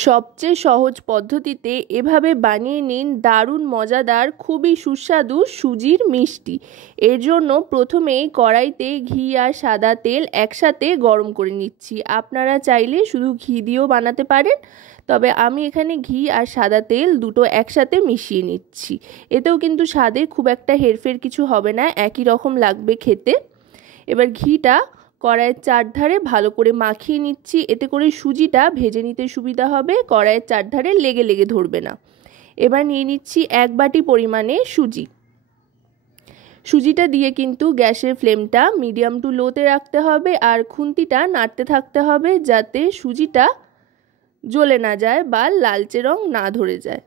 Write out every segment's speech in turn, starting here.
সবচেয়ে সহজ পদ্ধতিতে এভাবে বানিয়ে নিন দারুণ মজাদার খুবই সুস্বাদু সুজির মিষ্টি। এর জন্য প্রথমেই কড়াইতে ঘি আর সাদা তেল একসাথে গরম করে নিচ্ছি। আপনারা চাইলে শুধু ঘি দিয়েও বানাতে পারেন, তবে আমি এখানে ঘি আর সাদা তেল দুটো একসাথে মিশিয়ে নিচ্ছি। এতেও কিন্তু স্বাদে খুব একটা হেরফের কিছু হবে না, একই রকম লাগবে খেতে। এবার ঘিটা কড়াইয়ের চারধারে ভালো করে মাখিয়ে নিচ্ছি, এতে করে সুজিটা ভেজে নিতে সুবিধা হবে, কড়াইয়ের চারধারে লেগে লেগে ধরবে না। এবার নিয়ে নিচ্ছি 1 বাটি পরিমাণে সুজি। সুজিটা দিয়ে কিন্তু গ্যাসের ফ্লেমটা মিডিয়াম টু লোতে রাখতে হবে আর খুন্তিটা নাড়তে থাকতে হবে যাতে সুজিটা জ্বলে না যায় বা লালচে রং না ধরে যায়।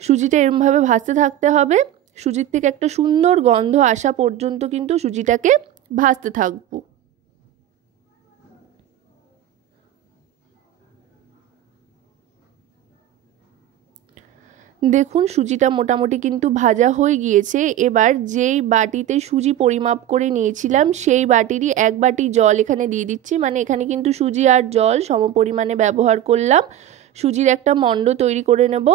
সুজিটা এরকমভাবে ভাজতে থাকতে হবে। সুজির থেকে একটা সুন্দর গন্ধ আসা পর্যন্ত কিন্তু সুজিটাকে ভাজতে থাকবো। দেখুন সুজিটা মোটামুটি কিন্তু ভাজা হয়ে গিয়েছে। এবার যেই বাটিতে সুজি পরিমাপ করে নিয়েছিলাম সেই বাটিরই 1 বাটি জল এখানে দিয়ে দিচ্ছি, মানে এখানে কিন্তু সুজি আর জল সমপরিমাণে ব্যবহার করলাম। সুজির একটা মণ্ড তৈরি করে নেব।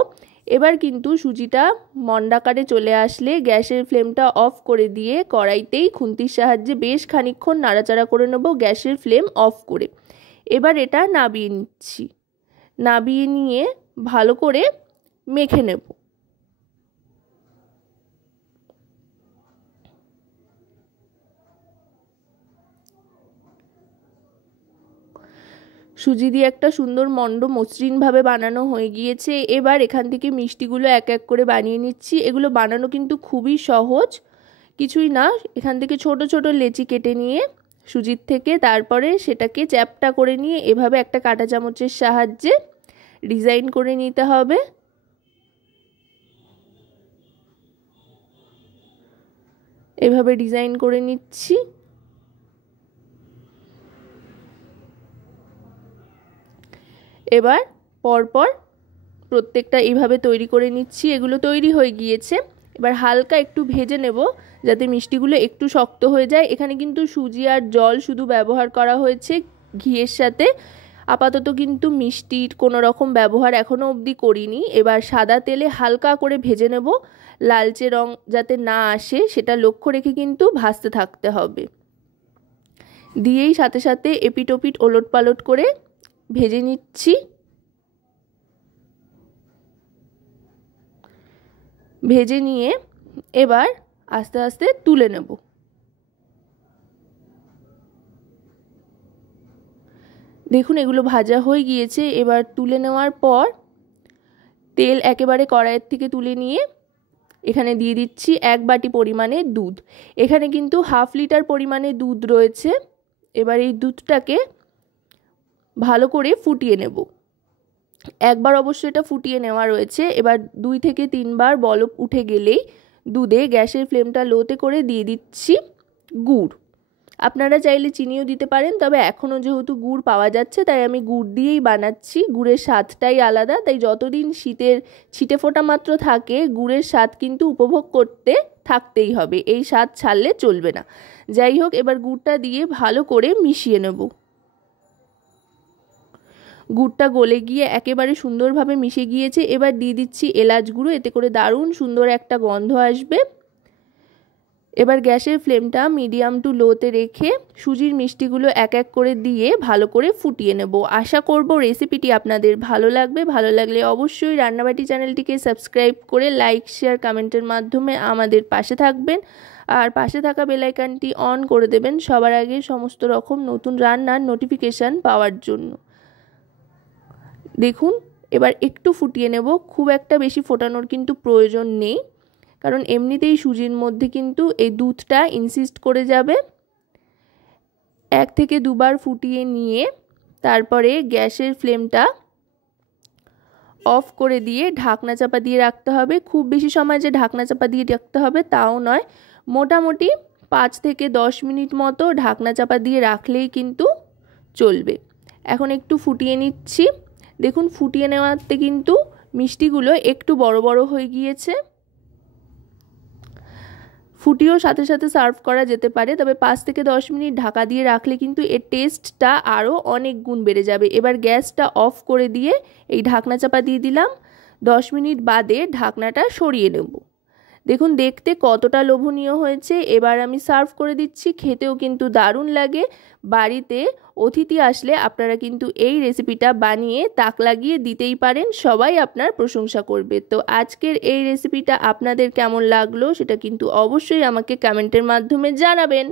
এবার কিন্তু সুজিটা মণ্ডাকারে চলে আসলে গ্যাসের ফ্লেমটা অফ করে দিয়ে কড়াইতেই খুন্তির সাহায্যে বেশ খানিকক্ষণ নাড়াচাড়া করে নেব গ্যাসের ফ্লেম অফ করে। এবার এটা নাবিয়ে নিচ্ছি। নাবিয়ে নিয়ে ভালো করে মেখে নেব। সুজি দিয়ে একটা সুন্দর মণ্ড মসৃণভাবে বানানো হয়ে গিয়েছে। এবার এখান থেকে মিষ্টিগুলো এক এক করে বানিয়ে নিচ্ছি। এগুলো বানানো কিন্তু খুবই সহজ, কিছুই না। এখান থেকে ছোট ছোট লেচি কেটে নিয়ে সুজির থেকে তারপরে সেটাকে চ্যাপ্টা করে নিয়ে এভাবে একটা কাঁটা চামচের সাহায্যে ডিজাইন করে নিতে হবে। এভাবে ডিজাইন করে নিচ্ছি। এবার পরপর প্রত্যেকটা এইভাবে তৈরি করে নিচ্ছি। এগুলো তৈরি হয়ে গিয়েছে। এবার হালকা একটু ভেজে নেব যাতে মিষ্টিগুলো একটু শক্ত হয়ে যায়। এখানে কিন্তু সুজি আর জল শুধু ব্যবহার করা হয়েছে ঘিয়ের সাথে, আপাতত কিন্তু মিষ্টির কোনো রকম ব্যবহার এখনও অবধি করিনি। এবার সাদা তেলে হালকা করে ভেজে নেব, লালচে রং যাতে না আসে সেটা লক্ষ্য রেখে কিন্তু ভাজতে থাকতে হবে। দিয়েই সাথে সাথে এপিট ওপিট ওলট পালট করে ভেজে নিচ্ছি। ভেজে নিয়ে এবার আস্তে আস্তে তুলে নেব। দেখুন এগুলো ভাজা হয়ে গিয়েছে। এবার তুলে নেওয়ার পর তেল একেবারে কড়াইয়ের থেকে তুলে নিয়ে এখানে দিয়ে দিচ্ছি 1 বাটি পরিমাণে দুধ। এখানে কিন্তু 1/2 লিটার পরিমাণে দুধ রয়েছে। এবার এই দুধটাকে ভালো করে ফুটিয়ে নেব। একবার অবশ্যই এটা ফুটিয়ে নেওয়া রয়েছে। এবার 2 থেকে 3 বার বলক উঠে গেলেই দুধে গ্যাসের ফ্লেমটা লোতে করে দিয়ে দিচ্ছি গুড়। আপনারা চাইলে চিনিও দিতে পারেন, তবে এখনও যেহেতু গুড় পাওয়া যাচ্ছে তাই আমি গুড় দিয়েই বানাচ্ছি। গুড়ের স্বাদটাই আলাদা, তাই যতদিন শীতের ছিটে ফোটা মাত্র থাকে গুড়ের স্বাদ কিন্তু উপভোগ করতে থাকতেই হবে, এই স্বাদ ছাড়লে চলবে না। যাই হোক, এবার গুড়টা দিয়ে ভালো করে মিশিয়ে নেব। গুড়টা গলে গিয়ে একেবারে সুন্দরভাবে মিশে গিয়েছে। এবার দিয়ে দিচ্ছি এলাচ গুঁড়ো, এতে করে দারুণ সুন্দর একটা গন্ধ আসবে। এবার গ্যাসের ফ্লেমটা মিডিয়াম টু লোতে রেখে সুজির মিষ্টিগুলো এক এক করে দিয়ে ভালো করে ফুটিয়ে নেব। আশা করব রেসিপিটি আপনাদের ভালো লাগবে। ভালো লাগলে অবশ্যই রান্নাবাটি চ্যানেলটিকে সাবস্ক্রাইব করে লাইক শেয়ার কমেন্টের মাধ্যমে আমাদের পাশে থাকবেন আর পাশে থাকা বেল আইকনটি অন করে দেবেন সবার আগে সমস্ত রকম নতুন রান্নার নোটিফিকেশান পাওয়ার জন্য। দেখুন এবার একটু ফুটিয়ে নেব, খুব একটা বেশি ফোটানোর কিন্তু প্রয়োজন নেই, কারণ এমনিতেই সুজির মধ্যে কিন্তু এই দুধটা ইনসিস্ট করে যাবে। 1 থেকে 2 বার ফুটিয়ে নিয়ে তারপরে গ্যাসের ফ্লেমটা অফ করে দিয়ে ঢাকনা চাপা দিয়ে রাখতে হবে। খুব বেশি সময় যে ঢাকনা চাপা দিয়ে রাখতে হবে তাও নয়, মোটামুটি 5 থেকে 10 মিনিট মতো ঢাকনা চাপা দিয়ে রাখলেই কিন্তু চলবে। এখন একটু ফুটিয়ে নিচ্ছি। দেখুন ফুটিয়ে নেওয়াতে কিন্তু মিষ্টিগুলো একটু বড় বড় হয়ে গিয়েছে। ফুটিয়েও সাথে সাথে সার্ভ করা যেতে পারে, তবে 5 থেকে 10 মিনিট ঢাকা দিয়ে রাখলে কিন্তু এর টেস্টটা আরও অনেক গুণ বেড়ে যাবে। এবার গ্যাসটা অফ করে দিয়ে এই ঢাকনা চাপা দিয়ে দিলাম। 10 মিনিট বাদে ঢাকনাটা সরিয়ে নেব। দেখুন দেখতে কতটা লোভনীয় হয়েছে। এবার আমি সার্ভ করে দিচ্ছি। খেতেও কিন্তু দারুণ লাগে। বাড়িতে অতিথি আসলে আপনারা কিন্তু এই রেসিপিটা বানিয়ে তাক লাগিয়ে দিতেই পারেন, সবাই আপনার প্রশংসা করবে। তো আজকের এই রেসিপিটা আপনাদের কেমন লাগলো সেটা কিন্তু অবশ্যই আমাকে কমেন্টের মাধ্যমে জানাবেন।